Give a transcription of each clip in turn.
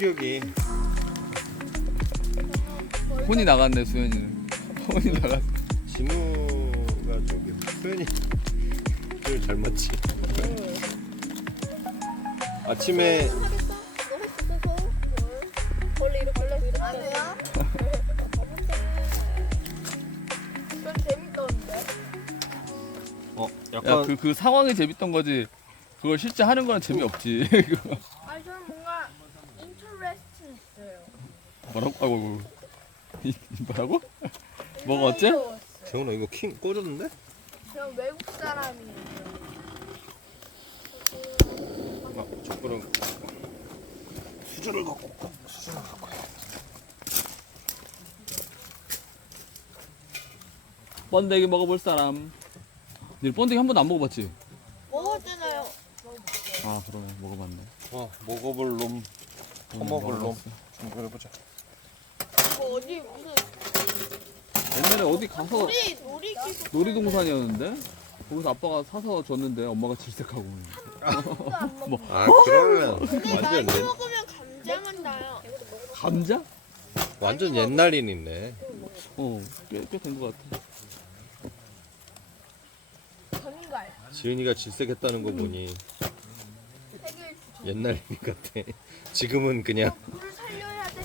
여기 혼이 나갔네 수현이는. 혼이 나갔. 진우가 저기 수현이 를 잘 맞지. 아침에 하겠어? 너 했었어? 원래 이렇게 아니야? 그건 재밌던데. 약간 야그 상황이 재밌던 거지. 그걸 실제 하는 거는 재미없지. 아니 저는 뭔가 인터레스팅 했어요. 뭐라고? 아이고. 뭐라고? 뭐가 어째? 재훈아 이거 킹 꺼졌는데? 저 외국 사람이에요. 젓가락 수저를 갖고 번데기 먹어볼 사람. 니 번데기 한 번도 안 먹어봤지? 먹었잖아요. 아 그러네 먹어봤네. 먹어볼 놈 퍼먹을 놈 준비해보자. 뭐 어디 무슨 옛날에 어디 가서 놀이기구 놀이동산이었는데 거기서 아빠가 사서 줬는데 엄마가 질색하고. 아 그러면 근데 많이 완전 먹으면 감자만 나요. 감자? 완전 옛날인이네. 꽤 된 것 같아. 전갈. 지은이가 질색했다는 거 보니 세계 옛날인 같아. 지금은 그냥 불 살려야 돼.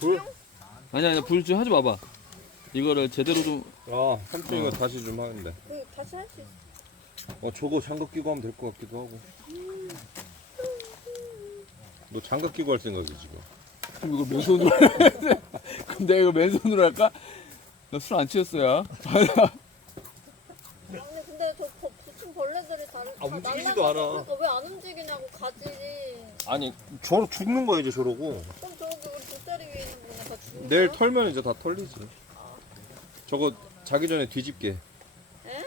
불? 아니야 불 좀 하지 마봐. 이거를 제대로 좀. 삼촌 이거 다시 좀 하는데. 다시 할 수 있어. 저거 장갑 끼고 하면 될 것 같기도 하고. 너 장갑 끼고 할 생각이지 지금? 그럼 이걸 맨손으로 해야 돼. 그럼 내가 이거 맨손으로 할까? 나 술 안 취했어요. 아니 근데 저 붙인 벌레들이 다른. 움직이지도 않아. 그러니까 왜 안 움직이냐고 가지. 아니 저러 죽는 거야 이제 저러고. 그럼 저기 우리 돗자리 위에 있는 거는 다 죽는 내일 거야? 털면 이제 다 털리지. 저거 자기 전에 뒤집게. 에?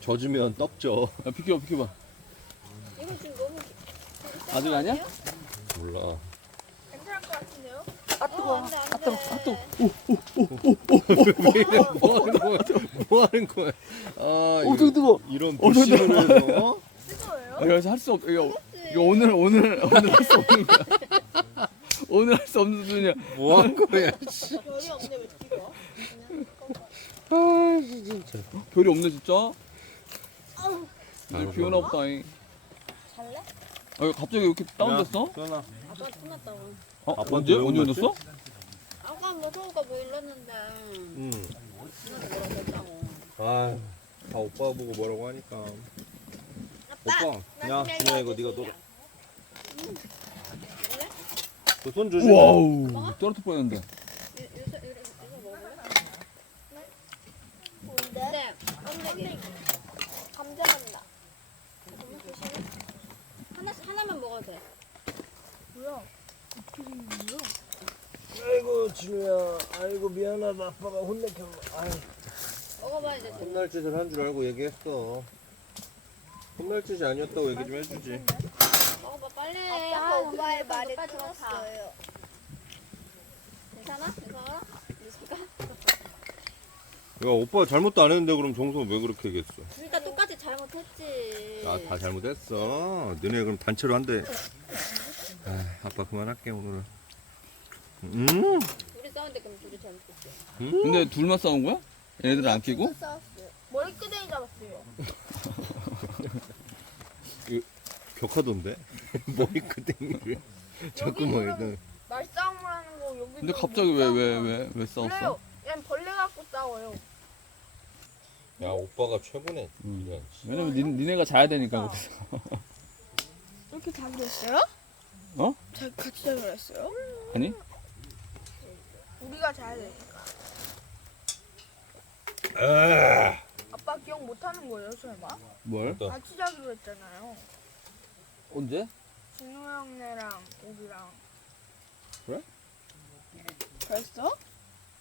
젖으면 떡져. 야, 비켜봐. 이거 지금 너무 아직 아니야? 몰라. 괜찮을 것 같은데요? 안돼 안돼. 뭐 하는 거야? 뭐 하는 거야? 되게 뜨거워. 이런 되게 불씨로 해서 뜨거워요? 여기서 할 수 없. 이거 오늘 할 수 없는 거야. 오늘 할 수 없는 수준이야. 뭐 한 거야? 씨. 별이 없네 왜 찍어? 진짜. 별이 없네 진짜. 아우 오늘 비 오나 보다잉. 잘래? 아 갑자기 왜 이렇게 다운됐어? 전화. 아빠 끝났다 오늘. 언제? 아빠한테 왜 언제 혼났지? 오셨어? 아까 뭐 서우가 뭐 일렀는데 응. 누나도 뭐라고 했다고. 다 오빠 보고 뭐라고 하니까. 아빠. 오빠, 야, 준호야 이거 네가 놀아. 그손 조심. 와우. 떨어질 뻔했는데. 이거 먹어볼래? 뭔데? 네. 깜짝이. 감자 간다. 하나만 먹어도 돼. 뭐야? 아이고 진우야, 아이고 미안하다. 아빠가 혼내켜. 아유, 먹어봐 이제. 혼날 짓을 한 줄 알고 얘기했어. 혼날 짓이 아니었다고 얘기 좀 해주지. 먹어봐 빨리. 아빠가 오빠의 말에 끊었어요. 괜찮아? 괜찮아? 야, 오빠가 잘못도 안 했는데 그럼 정수 왜 그렇게 얘기했어? 그러니까 똑같이 잘못했지. 야, 다 잘못했어. 너네 그럼 단체로 한대. 아빠 그만할게 오늘은. 우리 싸운데 그럼 둘이 잘못했지. 근데 둘만 싸운 거야? 얘네들 안 끼고? 싸웠어요. 머리끄댕이 잡았어요. 격하던데? 머리끄댕이를 자꾸 뭐 이런. 말싸움을 하는 거 여기. 근데 갑자기 왜 싸웠어? 그래요. 그냥 벌레 갖고 싸워요. 야, 오빠가 최고네. 왜냐면 니네가 자야 되니까 그래서. 이렇게 자기로 했어요? 어? 같이 자기로 했어요? 아니? 우리가 자야 되니까. 아빠 기억 못하는 거예요 설마? 뭘? 같이 자기로 했잖아요. 언제? 진우 형네랑 우리랑. 그래? 그랬어?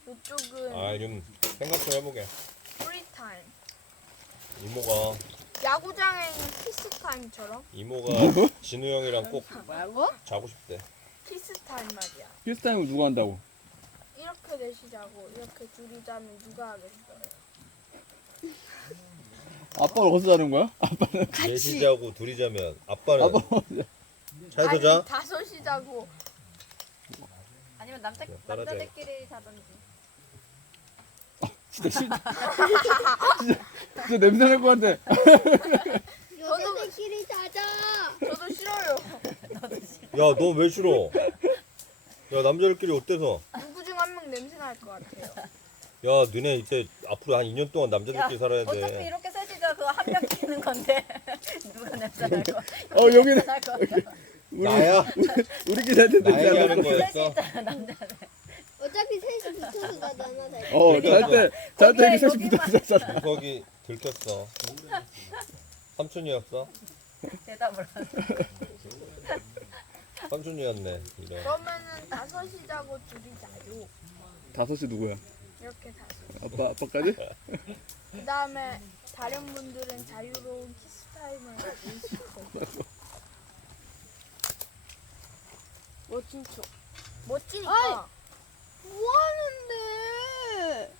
이쪽은 좀 생각 좀 해보게. 프리타임. 이모가 야구장에 있는 키스타임처럼. 진우 형이랑 꼭 뭐라고? 자고 싶대. 키스타임 말이야. 필스타임을 누가 한다고? 이렇게 넷이 자고 이렇게 둘이 자면 누가 하겠어요? 아빠가 어디서 자는 거야? 넷이 자고 둘이 자면 아빠는 아빠 차에서 자. 5시 자고. 아니면 따라줘요. 남자들끼리 자던지. 진짜 싫다. 진짜 냄새 날 것 같아. 여자들끼리 자자. 저도 싫어요. 야, 너 왜 싫어? 야, 남자들끼리 어때서? 누구 중 한 명 냄새 날 것 같아요. 야, 너네 이때 앞으로 한 2년 동안 남자들끼리 살아야 어차피 돼. 이렇게 셋이서 그거 한 명 끼는 건데 누가 냄새 날 거? 여기는 날 거. 나야? 우리끼리 할 텐데. 나 얘기하는 거였어? 어차피 셋이 붙어서 자잖아. 잘 때 이렇게 셋이 여기만. 붙어서 잤잖아. 구석이 들켰어. 삼촌이었어? 대답을 안 해. 삼촌이었네. 이런. 그러면은 5시 자고 둘이 자요. 5시 누구야? 이렇게 5시. 아빠까지? 그 다음에 다른 분들은 자유로운 키스 타임을 가지고 멋진 척. 멋지니까. 뭐 하는데?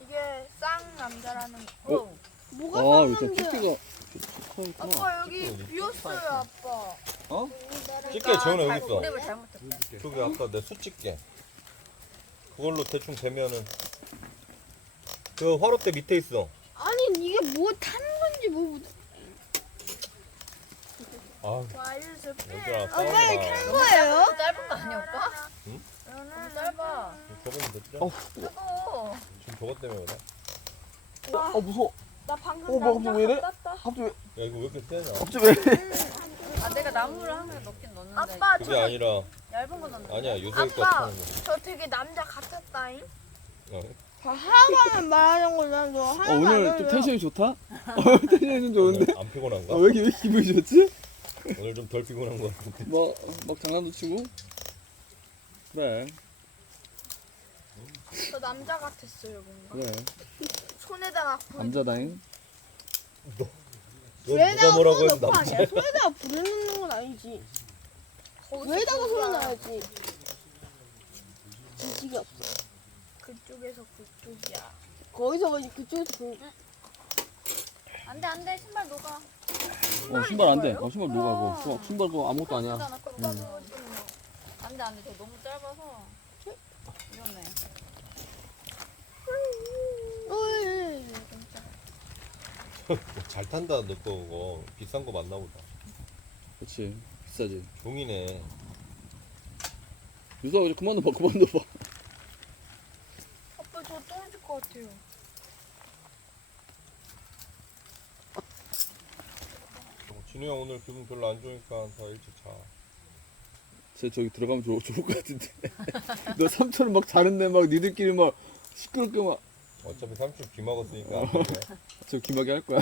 이게 쌍 남자라는 어? 거. 뭐가 이거 쌌는데? 토끼가 아빠 여기 비었어요, 아빠. 집게 재훈아 여기 있어. 공립을 잘못했어. 저기 아까 내 숯 집게. 그걸로 대충 재면은 그 화롯대 밑에 있어. 아니 이게 뭐 타는 건지 뭐. 아, 와이즈 얘들아 빨리 싸우지 마. 거예요? 짧은 거 아니야, 오빠? 응? 너무 짧아. 저거면 됐죠? 뜨거워. 지금 저것 때문에 그래. 무서워. 나 방금 뭐 남자 갑자기 왜 이래? 같았다. 갑자기 야 이거 왜 이렇게 세냐? 갑자기 왜 이래? 아 내가 나무를 하나 넣긴 넣는데 아빠 그게 아니라 얇은 거 넣는데. 아니야 요새 거 아빠 타는 거. 저 되게 남자 같았다잉. 어. 하나만 말하는 거는 저 하나만 오늘 좀 텐션이 좋다? 텐션이 좋은데? 오늘 안 피곤한가? 왜 이렇게 기분이 좋지? 오늘 좀 덜 피곤한 거 같은데. 막 장난도 치고? 그래 저 남자 같았어요, 뭔가. 그래 손에다 막 남자다잉. 너 누가 뭐라고 해서 넣고 남자? 아니야? 손에다가 불을 넣는 건 아니지. 왜다가 손을 넣어야지. 지식이 없어. 그쪽에서 그쪽이야. 거기서 그쪽에서 불. 안돼 신발 녹아. 신발 안 돼. 신발 녹아 그거. 신발 그거 아무것도 아니야. 안돼 저 너무 짧아서 위험해. 잘 탄다 너 거 그거 비싼 거 맞나 보다. 그렇지 비싸지. 종이네. 유서 이제 그만 넣어봐. 그만 넣어봐. 아빠 저 떨어질 것 같아요. 진우 형 오늘 기분 별로 안 좋으니까 더 일찍 자. 쟤 저기 들어가면 좋을 것 같은데. 너 삼촌은 막 자는데 막 니들끼리 막 시끄럽게 막 어차피 삼촌 귀 먹었으니까 안 돼. 저 기막이 할 거야.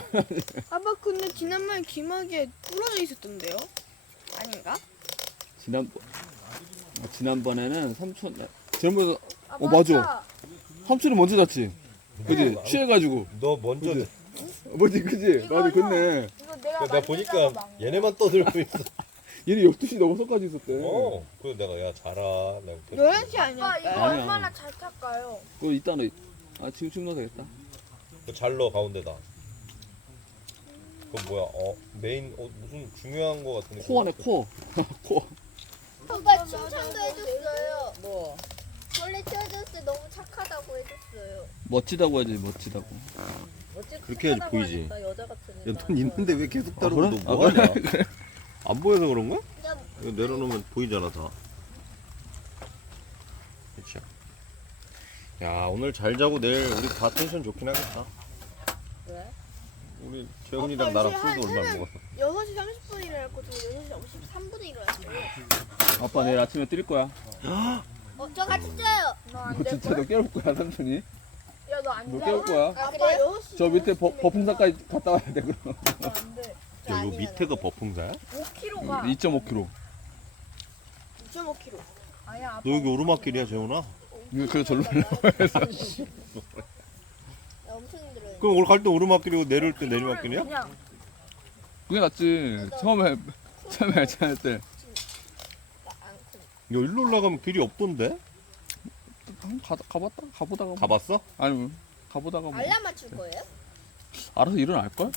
아빠 근데 지난번에 귀마개 부러져 있었던데요? 아닌가? 지난번에는 삼촌 지난번에 아, 맞아. 삼촌이 먼저 잤지. 그지? 취해가지고. 너 먼저. 그지? 그지? 맞아, 그네. 이거 내가 내가 보니까 얘네만 떠들고 있어. 얘는 12시 넘어서까지 있었대. 그래서 내가 야 자라. 내가 11시 아빠 이거 아니야? 아니야. 얼마나 잘 탈까요? 그거 이따는 지금 넣어도 되겠다. 잘 넣어 가운데다. 그거 뭐야? 메인 무슨 중요한 거 같은데. 코어네, 코어. 코어. 오빠 칭찬도 해줬어요. 뭐? 원래 채워줬을 때 너무 착하다고 해줬어요. 멋지다고 해야지, 멋지다고. 그렇게 해야지 보이지. 여자 같으니까. 야, 돈 있는데 왜 계속 따르고 그래? 너 뭐하냐? 그래? 안 보여서 그런 거야? 야, 이거 내려놓으면 보이잖아 다. 그치. 야 오늘 잘 자고 내일 우리 다 텐션 좋긴 하겠다. 왜? 우리 재훈이랑 나랑 술도 얼마 안 먹었어. 6시 30분에 일어났고 저 6시 53분에 일어났어요. 아빠 내일 아침에 뛸 거야. 저 같이 쪄요. 너 안 너 될 진짜 거야? 너 깨울 거야, 삼촌이? 야 너 안 너 돼? 깨울 거야. 아빠 6시. 저 밑에 버풍사까지 갔다 와야 돼, 그럼. 안 돼. 야 이거 밑에가 버풍사야? 5kg가 2.5kg. 2.5kg. 아야 아빠 너 여기 오르막길이야 재훈아? 그래서 절로 내려와서. 엄청 힘들어요. 그럼 오늘 갈 때 오르막길이고 내려올 때 내리막길이야? 그냥 그게 낫지. 처음에 알찬할 때. 안 큰. 야 일로 올라가면 길이 없던데? 가보다가. 뭐. 가봤어? 아니, 가보다가 뭐. 알람 맞출 거예요? 알아서 일어날걸?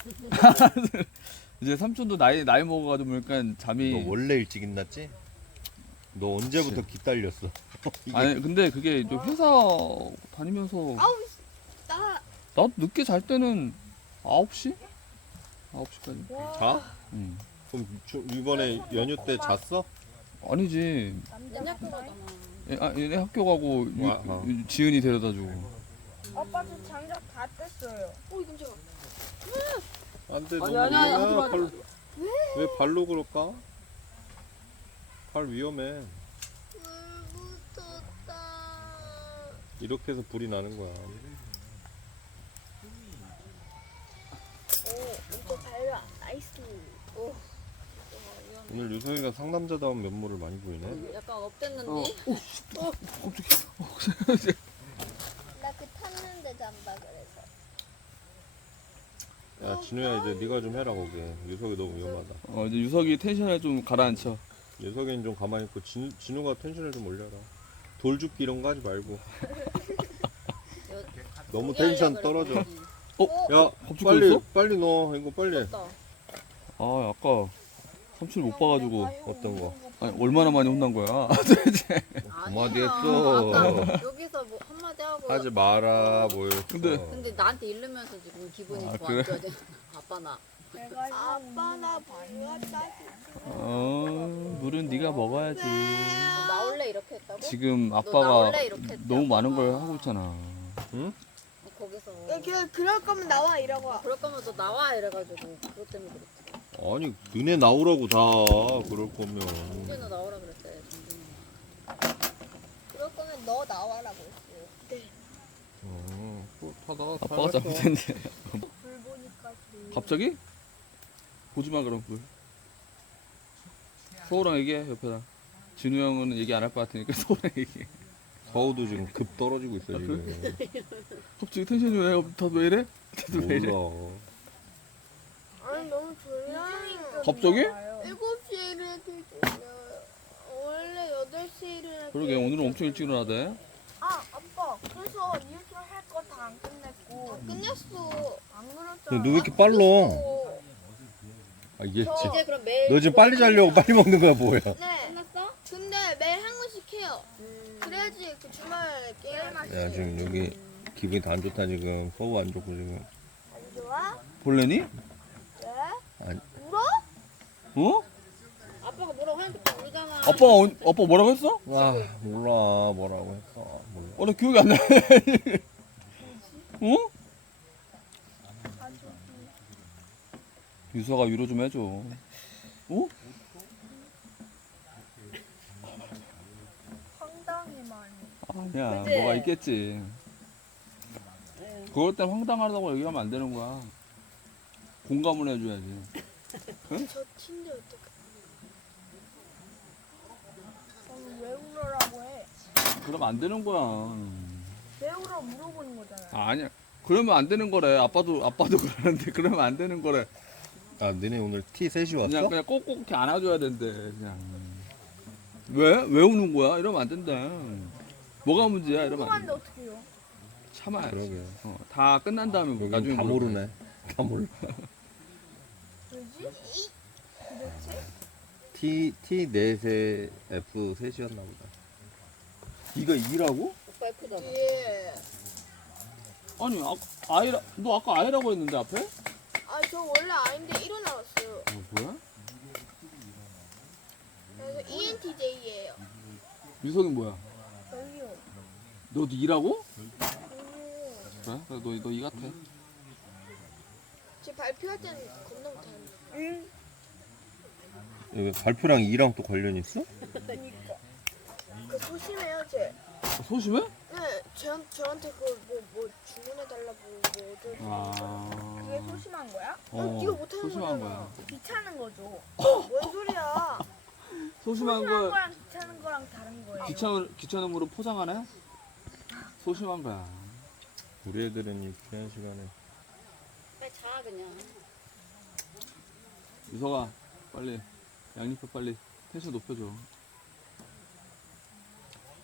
이제 삼촌도 나이 먹어가지고 그러니까 잠이. 너 원래 일찍 일어났지? 너 언제부터 기다렸어? 이게 아니 근데 그게 저 회사 다니면서 아우 나 나도 늦게 잘 때는 9시? 9시까지. 자? 응. 그럼 이번에 연휴 때 잤어? 아니지. 맨날 거잖아. 얘네 학교 가고 와, 지은이 데려다주고. 아빠 저 장작 다 뗐어요. 어이 깜짝아. 안돼 아니, 너무 아니, 하지 마, 발, 왜 발로 그럴까? 발 위험해. 물 붙었다. 이렇게 해서 불이 나는 거야. 오, 이거 달려. 나이스. 오. 오늘 유석이가 상남자다운 면모를 많이 보이네. 약간 업됐는데? 나 그 탔는데 잠바 그래서. 야 진우야 이제 네가 좀 해라 거기에. 유석이 너무 위험하다. 이제 유석이 텐션을 좀 가라앉혀. 유석이는 좀 가만히 있고 진우가 텐션을 좀 올려라. 돌죽기 이런 거 하지 말고. 너무 텐션 떨어져. 야 겁주고 빨리 있어? 빨리 넣어 이거 빨리. 아 아까 삼촌을 못 봐가지고. 어떤 거? 아니, 얼마나 많이 혼난 거야 도대체. 한마디 했어. 여기서 뭐 한마디 하고. 하지 마라 뭐. 근데 나한테 이르면서 지금 기분이 아, 더 그래? 안 좋아져. 아빠 나. 아빠 나 불렀다. 물은 네가 먹어야지. 나 원래 이렇게 했다고? 지금 나 아빠가 원래 이렇게 했대, 너무 많은 걸 아빠가. 하고 있잖아. 거기서. 그럴 거면 나와 이러고. 그럴 거면 너 나와 이래가지고 그것 때문에 그랬지. 아니 너네 나오라고 다 그럴 거면. 정준이 나오라 그랬대. 정준이. 그럴 거면 너 나와라고 했어요. 네. 다 나가. 아빠가 잘못했네. 불 보니까 갑자기? 보지 마 그럼 불. 소호랑 얘기해 옆에다. 진우 형은 얘기 안 할 것 같으니까 소호랑 얘기해. 서우도 지금 급 떨어지고 있어 지금. 갑자기 텐션이 왜 이래? 다들 왜 이래? 몰라. 아니 너무 졸려. 갑자기? 7시에 일어나기 원래 8시에 일어나기. 그러게 오늘은 엄청 일찍 일어나대. 아 아빠 그래서 이렇게 할 거 다 안 끝냈고. 끝냈어. 안 그랬잖아. 너 왜 이렇게 빨라? 아 이게 저- 지- 이제 그럼 매일. 너 지금 빨리 자려고 빨리 먹는 거야 뭐야? 네. 끝났어? 근데 매일 한 번씩 해요. 그래야지 그 주말 게임할 야 지금 여기 기분이 다 안 좋다 지금. 서우 안 좋고 지금. 안 좋아? 볼래니? 왜? 아니. 울어? 어? 아빠가 뭐라고 하니까 모르잖아. 아빠 뭐라고 했어? 아 몰라 뭐라고 했어. 몰라. 나 기억이 안 나. 어? 유서가 위로 좀 해줘. 어? 황당히 많이. 아니야, 그치? 뭐가 있겠지. 그럴 땐 황당하다고 얘기하면 안 되는 거야. 공감을 해줘야지. 저 친데 어떡해? 저는 왜 울어라고 해? 그러면 안 되는 거야. 왜 울어 물어보는 거잖아요. 아니야. 그러면 안 되는 거래. 아빠도 그러는데 그러면 안 되는 거래. 아 너네 오늘 티 셋이 왔어? 그냥 꼭꼭 이렇게 안아줘야 된대. 그냥. 왜 우는 거야? 이러면 안 된다. 뭐가 문제야? 이러면 안 궁금한데 돼. 어떻게 해요? 참아야지. 그러게. 다 끝난 다음에 여기 나중에 다 물어봐. 모르네. 다 몰라. 왜지? 도대체? T 넷에 F 셋이었나 보다. 이거 2라고? 오빠 예쁘잖아. 예. 아니, 너 아까 아이라고 했는데 앞에? 아 저 원래 아닌데 일어나왔어요. 뭐야? 그래서 ENTJ예요. 유석이 뭐야? 여기요. 너도 이라고? 여기요. 그래? 너 이 같아. 제 발표할 때는 겁나 못하는데. 여기 발표랑 2랑 또 관련이 있어? 그니까. 그 소심해요 쟤. 소심해? 네, 저한테 뭐 주문해달라고 뭐 어쩌고. 그게 소심한 거야? 이거 못하는 소심한 거잖아. 거야. 귀찮은 거죠. 뭔 소리야? 소심한 소심한 거 거랑 귀찮은 거랑 다른 거예요. 귀찮음으로 포장하네? 소심한 거야. 우리 애들은 이 귀한 시간에 빨리 자 그냥. 유석아, 빨리 양옆에 빨리 텐션 높여줘.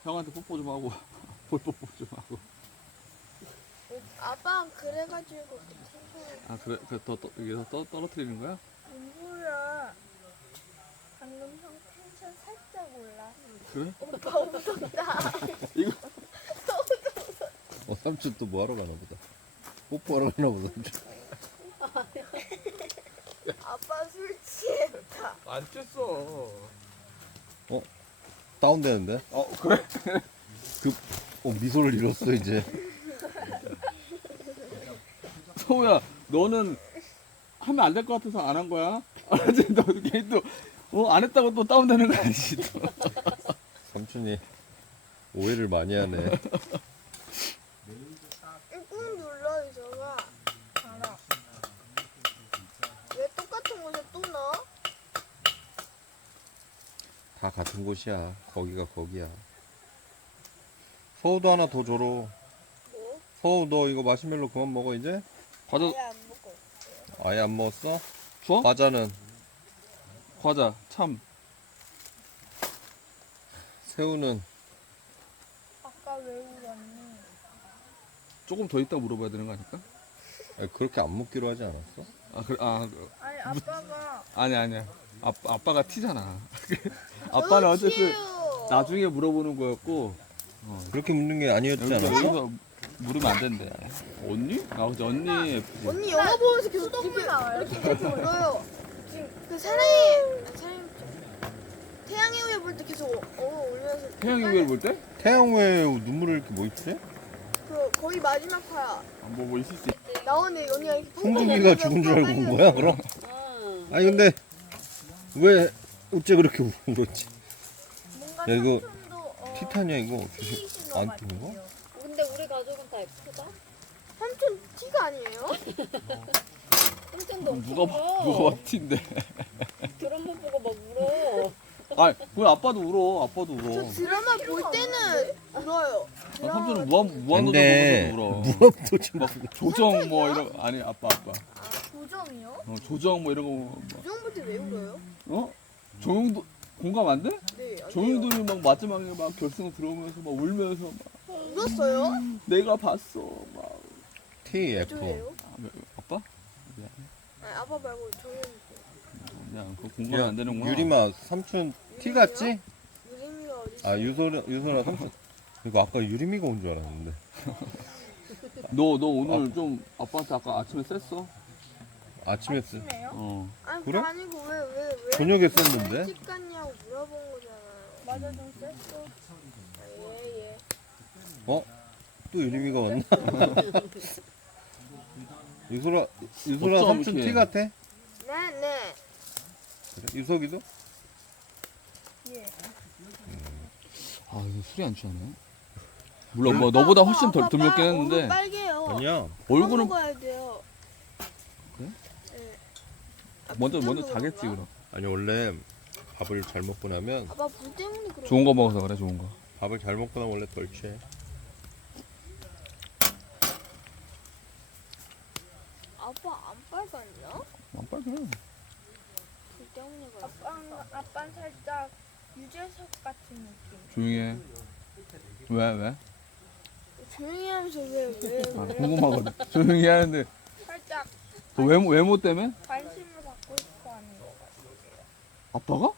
형한테 뽀뽀 좀 하고 볼 뽀뽀 좀 하고. 아빠 그래가지고 아 그래 여기서 떨어뜨리는 거야? 눈물아. 방금 형 텐션 살짝 올라. 그래? 오빠 무섭다. 이거 삼촌 또 뭐 하러 가나 보다. 뽀뽀하러 가나 보다. 삼촌. 아빠 술 취했다. 안 쬐어. 다운되는데? 그래? 미소를 잃었어 이제. 서우야, 너는 하면 안 될 것 같아서 안 한 거야? 알았지? 너 걔도 안 했다고 또 다운되는 거 아니지? 또. 삼촌이 오해를 많이 하네. 꾹 눌러 이서가. 알아. 왜 똑같은 곳에 또 넣어? 다 같은 곳이야. 거기가 거기야. 서우도 하나 더 줘로. 뭐? 서우 너 이거 마시멜로 그만 먹어 이제? 과자 아예 안 먹어. 아예 안 먹었어? 줘? 과자는? 과자 참. 새우는? 아까 왜 울었니? 조금 더 있다 물어봐야 되는 거 아닐까? 아니, 그렇게 안 먹기로 하지 않았어? 아 그래 아니 아빠가 아니야. 아빠가 티잖아. 아빠는 어쨌든 나중에 물어보는 거였고. 그렇게 묻는 게 아니었지 않았어? 여기서 물으면 안 된대. 언니? 아 그치 언니 예쁘지. 언니 영화 보면서 계속 이렇게 울어요. 지금 그 사랑이 태양의 후예 볼 때 계속 울면서 태양이 위를 볼 때? 태양 왜 눈물을 이렇게 뭐 있지? 그 거의 마지막 화 뭐 있을 수 있. 나오네 언니가 이렇게 풍둥이가 죽은 줄 알고 온 거야 그럼? 아니 근데 왜 어째 그렇게 울었지? 뭔가 야, 이거 삼촌도 티탄이야 이거 티이신 것 안 뜨는 거? 같아요. 근데 우리 가족은 다 예쁘다. 삼촌 티가 아니에요? 삼촌도 누가 봐 티인데. 드라마 보고 막 울어. 아 그래 아빠도 울어. 저 드라마 볼 때는 울어요. 아, 삼촌은 무한도전 근데 보면서 울어. 무한도전 막 조정 뭐 이런 아니 아빠. 고정이요? 조정 뭐 이런 거 뭐. 고정 볼 때 왜 울어요? 조용도 공감 안 돼? 네 안 돼요. 조용돌이 막 마지막에 막 결승 들어오면서 막 울면서 막 울었어요? 내가 봤어 막. TF 저예요? 아빠? 아니 아빠 말고 저는 그냥 그거 공감 안 되는구나. 유림아 삼촌 티 같지? 유림이가 어디 있어? 아 유소라 삼촌 이거 아까 유림이가 온 줄 알았는데 너 오늘 좀 아빠한테 아까 아침에 셌어? 아침에 쓰 아침에요? 아니 그래? 그거 아니고 왜 저녁에 썼는데? 일찍 갔냐고 물어본 거잖아요. 맞아 좀 셌어. 예예. 또 유림이가 왔나? 유소라 어쩜 삼촌 이렇게. 티 같아? 네네. 그래? 유석이도? 예. 아 이거 술이 안 취하네. 물론 뭐 너보다 훨씬 덜 먹긴 얼굴 했는데 빨개요. 아니야 얼굴은 먹어야 돼요. 그래? 네. 먼저 불 자겠지 때문에 그럼. 아니 원래 밥을 잘 먹고 나면 아빠 불 때문에 그런 좋은 거 먹어서 그래 좋은 거. 밥을 잘 먹고 나면 원래 덜 취해 아빠 안 빨갛냐? 안 빨개. 불 때문에 그래. 아빠는 살짝 유재석 같은 느낌. 조용히 해. 왜? 조용히 하면서 왜? 아, 궁금하거든. 조용히 하는데 살짝 그 외모 때문에? 관심을 받고 싶어 하는 거 같아요. 아빠가?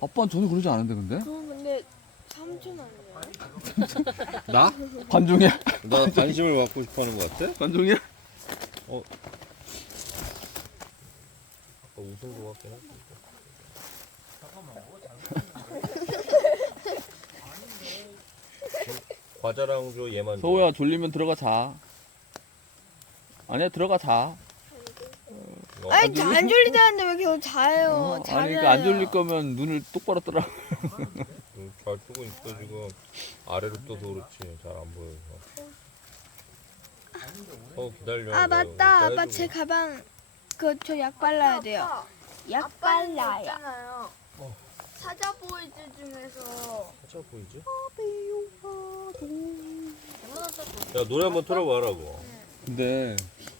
아빠는 전혀 그러지 않은데 근데? 그건 근데 삼촌 아니야? 나? 관종이야? 나 관심을 받고 싶어하는 것 같아? 관종이야? 웃은 것 같긴 해 과자랑 줘 얘만 줘 서우야 졸리면 들어가 자. 아니야 들어가 자. 아니 안 졸리다는데 왜 계속 자요? 아니 그러니까 안 졸릴 거면 눈을 똑바로 뜨라. 잘 뜨고 있어 지금 아래로 떠서 그렇지 잘 안 보여서 기다려 아 이거 맞다. 이거 아빠 해주고. 제 가방 그 저 약 발라야 돼요. 약 발라야. 있잖아요. 사자 보이즈 중에서 살짝 보이지? 야 노래 한번 틀어봐라고 근데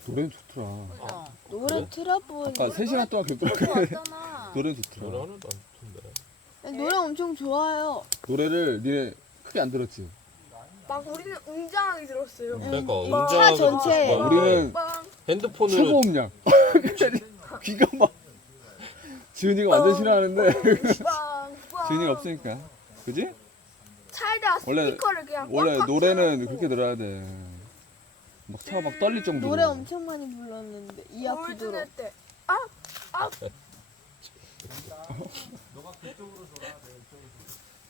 노래는 좋더라. 노래 틀어보니 아까 3시간 동안 계속 들었거든. 왔잖아. 노래는 노래 좋더라. 하나도 안 좋던데 노래 엄청 좋아요. 노래를 니네 크게 안 들었지? 막 우리는 웅장하게 들었어요. 그러니까 차 웅장하게 전체에. 듣고 우리는 빵. 핸드폰으로 초고음량. 귀가 막 지훈이가 완전 싫어하는데 빵. 빵. 지훈이가 없으니까. 그지? 차에다 원래- 스피커를 그냥 원래 꽉꽉 노래는 채워놓고 그렇게 들어야 돼. 막 차가 막 떨릴 정도로. 노래 엄청 많이 불렀는데 이 물 앞으로. 주낼 때.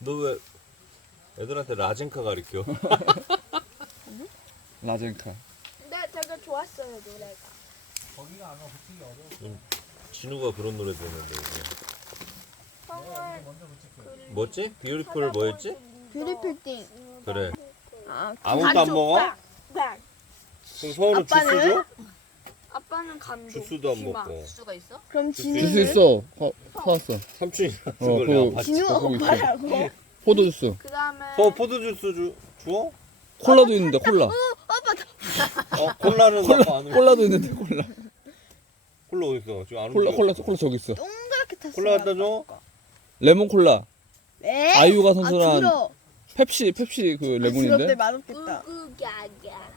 너 왜 애들한테 라젠카 가르쳐? 라젠카. 근데 되게 좋았어요 노래가. 진우가 그런 노래 부르는데 이제. 성을 뭐지? 뷰티풀 뭐였지? 뷰티풀 띵. 그래. 아, 아무것도 안 먹어? 네. 그럼 서울은 주스 아빠는? 줘? 아빠는 감동. 주스도 안 희망. 먹고. 수가 있어? 그럼 주스 주스 진우는? 있어. 사왔어. 삼촌이 어, 그걸 그 내가 봤지. 진우가 거기 있어. 오빠라고? 포도 주스. 그다음에 포도 주스 줘? 콜라도 있는데 콜라. 콜라는 아빠 안 올. 콜라도 있는데 콜라. 콜라 어디 있어? 지금 안 콜라 올. 콜라 저기 있어. 동그랗게 탔어. 콜라 갖다 줘? 레몬 콜라. 에? 아이유가 아, 선선한 들어. 펩시 그 부럽대 레몬인데. 맛없겠다. 우구갸갸.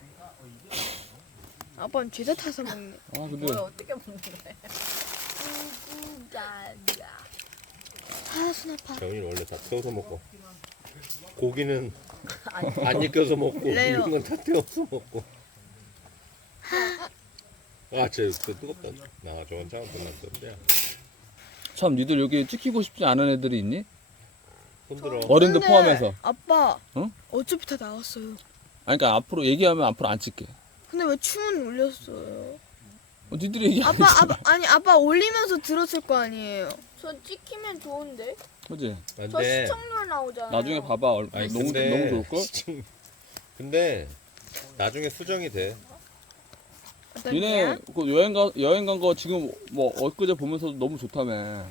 아빠는 죄다 타서 먹네. 아 근데 뭘 어떻게 먹는 거야? 우구갸갸. 아, 손 아파. 재훈이는 원래 다 태워서 먹고. 고기는 안 익혀서 먹고 레어. 이런 건 다 태워서 먹고. 진짜 뜨겁다. 나 저건 참 끝났던데. 참 니들 여기 찍히고 싶지 않은 애들이 있니? 손들어. 어른들 근데 포함해서. 아빠. 응? 어차피 다 나왔어요. 아니 그러니까 앞으로 얘기하면 앞으로 안 찍게. 근데 왜 춤은 올렸어요? 니들이 얘기 안 아빠, 했잖아. 아니 아빠 올리면서 들었을 거 아니에요. 저 찍히면 좋은데. 그지? 저 근데 시청률 나오잖아요. 나중에 봐봐. 아니, 너무 근데 너무 좋을걸? 근데 나중에 수정이 돼. 어떤 니네 거야? 그 여행 간 거 지금 뭐 엊그제 보면서 너무 좋다며.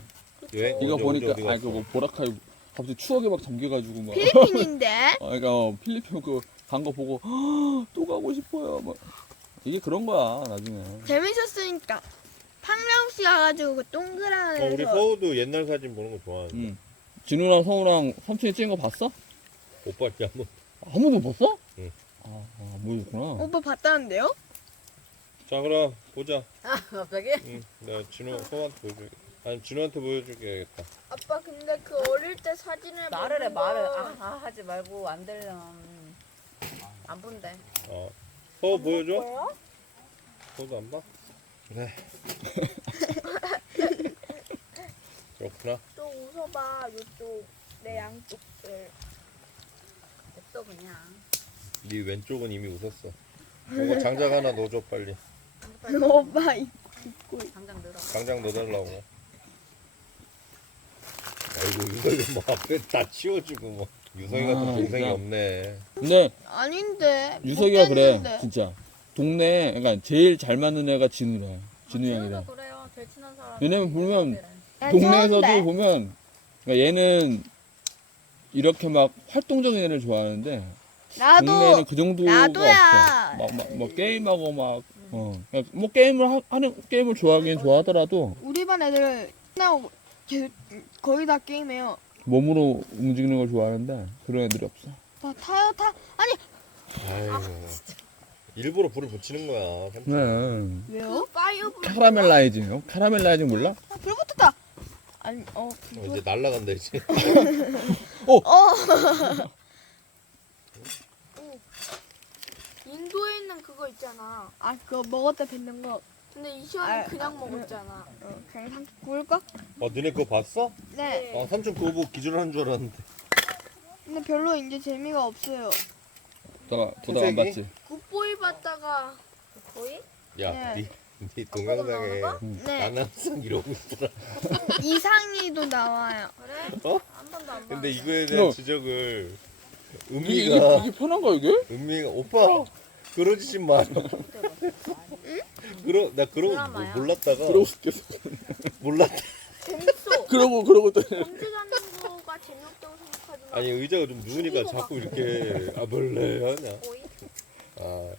여행 이거 어디, 보니까 어디 아니 그 뭐 보라카이 갑자기 추억에 막 잠겨가지고 막. 필리핀인데? 그러니까 필리핀 그 간 거 보고 또 가고 싶어요. 막 이게 그런 거야 나중에. 재밌었으니까. 팡랑씨 가가지고 그 동그란 우리 데서 서우도 옛날 사진 보는 거 좋아하는데. 응. 진우랑 성우랑 삼촌이 찍은 거 봤어? 오빠 한번 아무도 못 봤어? 응. 안 보여줬구나. 오빠 봤다는데요? 자 그럼 보자. 갑자기? 응. 내가 서우한테 보여줄게. 아니 진우한테 보여줄게야겠다. 아빠 근데 그 어릴 때 사진을 말을 해 보는 말을. 거 하지 말고 안 되면 안 본대. 서우 보여줘? 뭐야? 서우도 안 봐? 네. 그렇구나. 또 웃어봐 요쪽 내 양쪽들. 됐어 그냥. 네 왼쪽은 이미 웃었어. 이거 장작 하나 넣어줘 빨리. 오빠 당장 늘어. 장작 넣어달라고. 아이고 이걸 뭐 앞에 다 치워주고 뭐. 유성이 같은 동생이 그러니까. 없네. 근데 아닌데. 유석이가 그래 못됐는데. 진짜. 동네 그러니까 제일 잘 맞는 애가 진우래. 진우 형이래. 그래요. 제일 친한 사람. 왜냐면 보면 야, 동네에서도 좋은데? 보면 그러니까 얘는 이렇게 막 활동적인 애를 좋아하는데 나도 동네에는 그 정도가 나도야. 없어. 막 게임하고 막 그러니까 뭐 게임을 하는 게임을 좋아하긴 좋아하더라도 우리 반 애들 나오고 계속 거의 다 게임해요. 몸으로 움직이는 걸 좋아하는데 그런 애들이 없어. 다 타요 타. 아니 아이고. 일부러 불을 붙이는 거야. 네. 왜요? 그 파이어볼 카라멜라이징. 카라멜라이징 몰라? 아, 불 붙었다. 아니 이제 날라간다 이제. 인도에 있는 그거 있잖아. 아 그거 먹었다 뱉는 거. 근데 이시원은 아, 그냥 먹었잖아. 그냥 삼 구울까? 너네 그거 봤어? 네. 삼촌 그거 보고 기절하는 줄 알았는데. 근데 별로 이제 재미가 없어요. 보다가 안 신세기? 봤지. 굿보이 봤다가 거의? 야, 네. 네 동영상에 네. 나는 항상 이러고 있더라. 이상이도 나와요. 그래? 어? 한 번도 안 근데 봤어. 이거에 대한 너. 지적을 이게 은미가 편한가 이게? 오빠 그러지 마. 나 그런 거 드라마야. 몰랐다가 그러고 싶겠어. 몰랐다. 재밌어. 그러고 또 범죄자는 거가 재미없다고 생각하지 마. 아니 의자가 좀 누우니까 자꾸 이렇게 아벌레 하냐. 거의? 아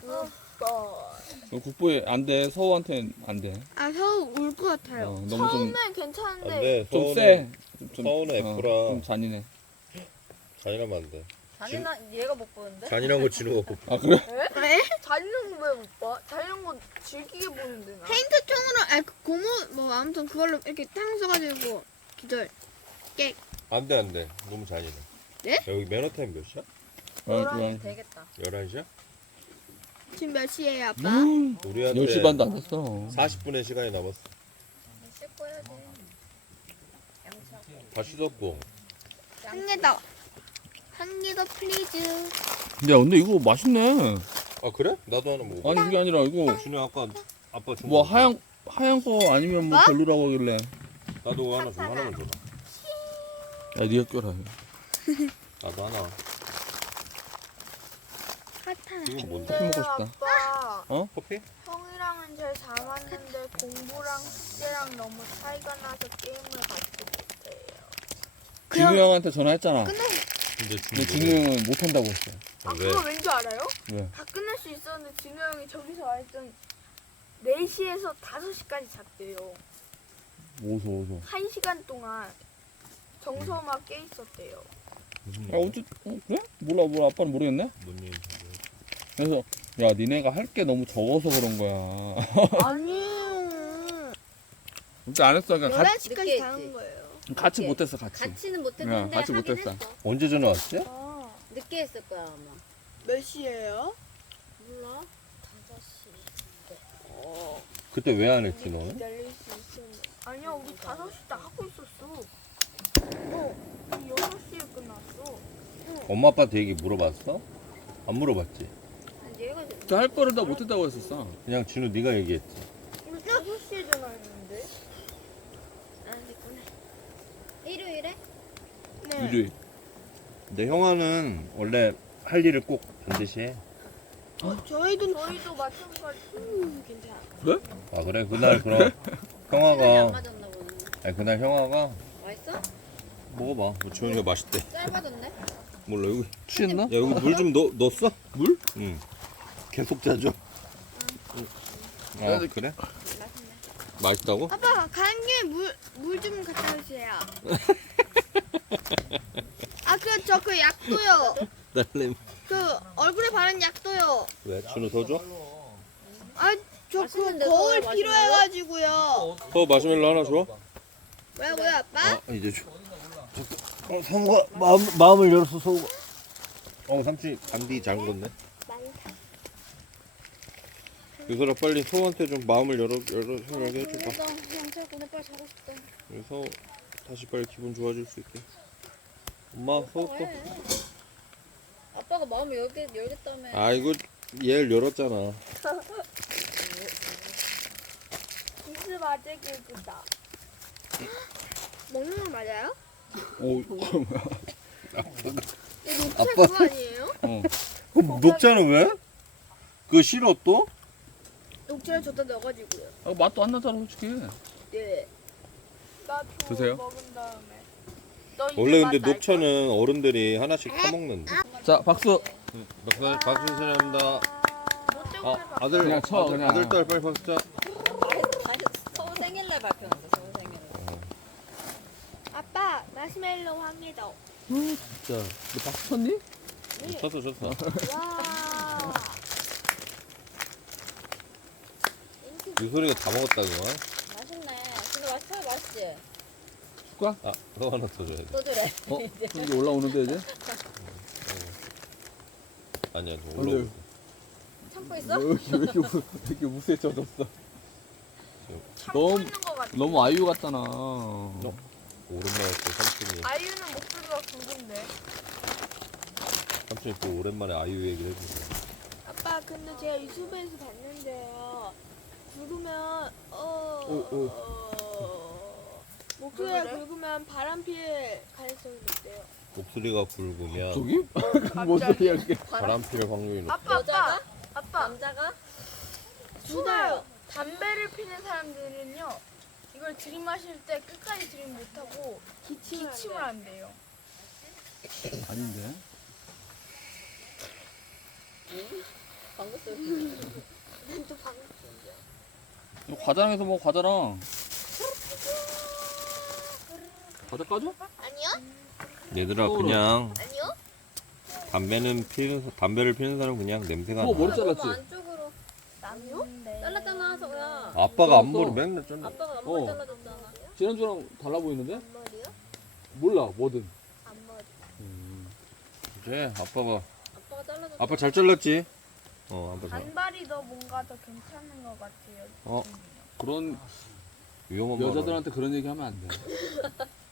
굿보이. 국보에 안 돼. 서우한테는 안 돼. 아 서우 울 것 같아요. 너무 처음엔 괜찮은데 안돼. 좀 세. 서우는 F라. 좀 잔인해. 잔인하면 안 돼. 잔인한 얘가 못 보는데? 잔인한 거 진우가 못 아 그래? 잔인한 거 왜 못 봐? 잔인한 건 즐기게 보는데 나. 페인트 총으로 아니 그 고무 뭐 아무튼 그걸로 이렇게 탕 써가지고 기절. 안돼 너무 잔인해. 네? 여기 매너 타임 몇 시야? 그럼 되겠다. 11시야? 지금 몇 시에요 아빠? 우리한테 10시 반도 안 됐어. 40분의 시간이 남았어. 씻고 해야 돼. 양치하고. 다 씻었고. 한 개 더. 한 개 더 플리즈. 야 근데 이거 맛있네. 아 그래? 나도 하나 먹어. 아니 그게 아니라 이거 진우 아까 아빠 준 뭐 거. 하얀 거 아니면 뭐 별로라고 하길래. 나도 하나 줘. 하나만 줘라. 야 니가 껴라. 나도 하나. 핫하나. 이거 뭔데? 커피 먹고 싶다. 아빠 커피? 형이랑은 잘 잘 맞는데 공부랑 숙제랑 너무 차이가 나서 게임을 같이 못해요. 진우 형한테 전화했잖아. 근데 근데 진우 형은 못 한다고 했어. 아 왜? 그거 왠지 알아요? 왜? 다 끝낼 수 있었는데 진우 형이 저기서 완전 4시에서 5시까지 잤대요. 오소. 1시간 동안 정서막 깨 있었대요. 무슨 야 어째 그래? 몰라 아빠는 모르겠네. 뭔 얘기인지. 그래서 야 니네가 할 게 너무 적어서 그런 거야. 아니요. 진짜 안 했어. 그러니까 11시까지 늦게 자는 했지. 거예요. 같이 못했어 같이. 같이는 야, 못했는데 같이 하긴 못했어. 했어. 언제 전화 왔지? 아, 늦게 했을 거야 아마. 몇 시에요? 몰라. 5시. 그때 왜 안 했지 너는? 기다릴 수 있었는데. 아니야 우리 5시 때 하고 있었어. 6시에 끝났어. 엄마 아빠한테 얘기 물어봤어? 안 물어봤지? 얘가 할 거를 다 못했다고 했었어. 그냥 진우 네가 얘기했지. 우리 5시에 전화했는데. 안 됐구나. 일요일에? 네. 일요일. 근데 형아는 원래 할 일을 꼭 반드시 해. 저희도 저희도 마찬가지. 괜찮아. 아 그래? 그날 그럼 시간이 안 형아가 맞았나 보네. 아니 그날 형아가 맛있어? 먹어봐. 뭐 지훈이가 맛있대. 짧아졌네? 몰라 여기. 취했나? 야 여기 물 좀 넣었어? 물? 응. 계속 짜줘. 아 그래? 맛있네. 맛있다고? 아빠 가는 김에 물 좀 갖다 주세요. 아 그 약도요. 딸님. 그 얼굴에 바른 약도요. 왜? 준우 더 줘? 아 저 그 맛있는데, 거울 그거 필요해가지고요. 더 마시멜로 하나 줘? 뭐야 아빠? 이제 줘. 상우가 마음을 열어서 서우가. 삼촌이 감기 잘 먹었네. 유설아 빨리 서우한테 좀 마음을 열게 해줘봐. 영철 오늘 빨리 자고 싶다. 그래서 다시 빨리 기분 좋아질 수 있게. 엄마 서우 거. 왜? 아빠가 마음을 열겠다며. 아 이거 얘를 열었잖아. 기스 맞을 개구다. 먹는 거 맞아요? 오. 이거 녹차 그거 아니에요? 그럼 녹차는 왜? 그거 싫어 또? 녹차를 줬다 넣어가지고요. 아, 맛도 안 나잖아 솔직히. 네. 나 드세요. 먹은 다음에. 너 이제 원래 맛 근데 알 녹차는 어른들이 하나씩 타먹는데. 자 박수. 박수 선생님입니다. 너 때문에 아들 그냥 쳐, 그냥. 아들 딸 빨리 박수 쳐. 서울 생일날 발표한다. 서울 생일날. 아빠 마시멜로 황해도. 진짜. 너 박수 쳤니? 쳤어. 와. 유소리가 다 먹었다 그만. 맛있네. 근데 맛있지? 아, 너 하나 더 줘야 돼. 또 주래. 이게 올라오는데 이제? 아니야, 너 근데 올라오고. 참고 있어? 왜 이렇게 무쇠져졌어? 참고 너무- 있는 거 같아. 너무 아이유 같잖아. 오랜만에 또 삼촌이 아이유는 목소리가 굵은데. 삼촌이 또 오랜만에 아이유 얘기를 해주네. 아빠 근데 제가 유튜브에서 봤는데요. 부르면 목소리가 그래? 굵으면 바람 필 가능성이 있대요. 목소리가 굵으면 저기? 뭔 소리야 그게? 바람 필 확률이 높아. 아빠 여자가? 아빠 남자가? 죽어요. 담배를 피는 사람들은요 이걸 들이마실 때 끝까지 들이면 못하고 기침을 한대요. 아닌데? 방구 소리. 또 방금 이거 과자랑에서 먹어 과자랑. 과자 까줘? 아니요? 얘들아 그냥 아니요? 담배를 피는 사람 그냥 냄새가 뭐, 나. 머리 잘랐지? 너무 안쪽으로 남는데. 잘랐잖아 서우야. 아빠가 앞머리 잘랐어. 맨날 잘라. 아빠가 앞머리 어. 잘라줬잖아. 지난주랑 달라 보이는데? 앞머리요? 몰라, 뭐든. 앞머리. 이제 아빠가 아빠가 잘라줬잖아. 아빠 잘 잘랐지? 아빠 잘. 단발이 더 뭔가 더 괜찮은 것 같아요. 어, 그런 위험한 말. 여자들한테 그런 얘기 하면 안 돼.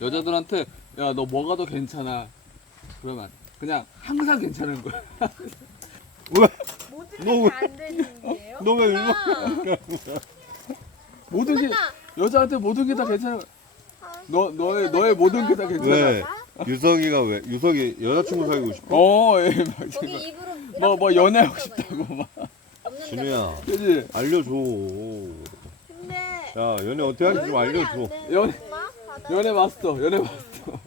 여자들한테, 야, 너 뭐가 더 괜찮아? 그러면 그냥 항상 괜찮은 거야. 모든 너 왜- 게안 되는 게요? 너 왜 일로? 모든 게, 여자한테 모든 게 다 괜찮아. 너의 모든 게 다 괜찮아. 왜? 유석이가 왜? 유석이 여자친구 사귀고 싶어? 예, 막 거기 지금. 입으로 뭐 연애하고 싶다고 막. 없는데. 진우야, 그지? 알려줘. 근데 야, 연애 어떻게 하는지 좀 알려줘. 연애 마스터, 연애 마스터.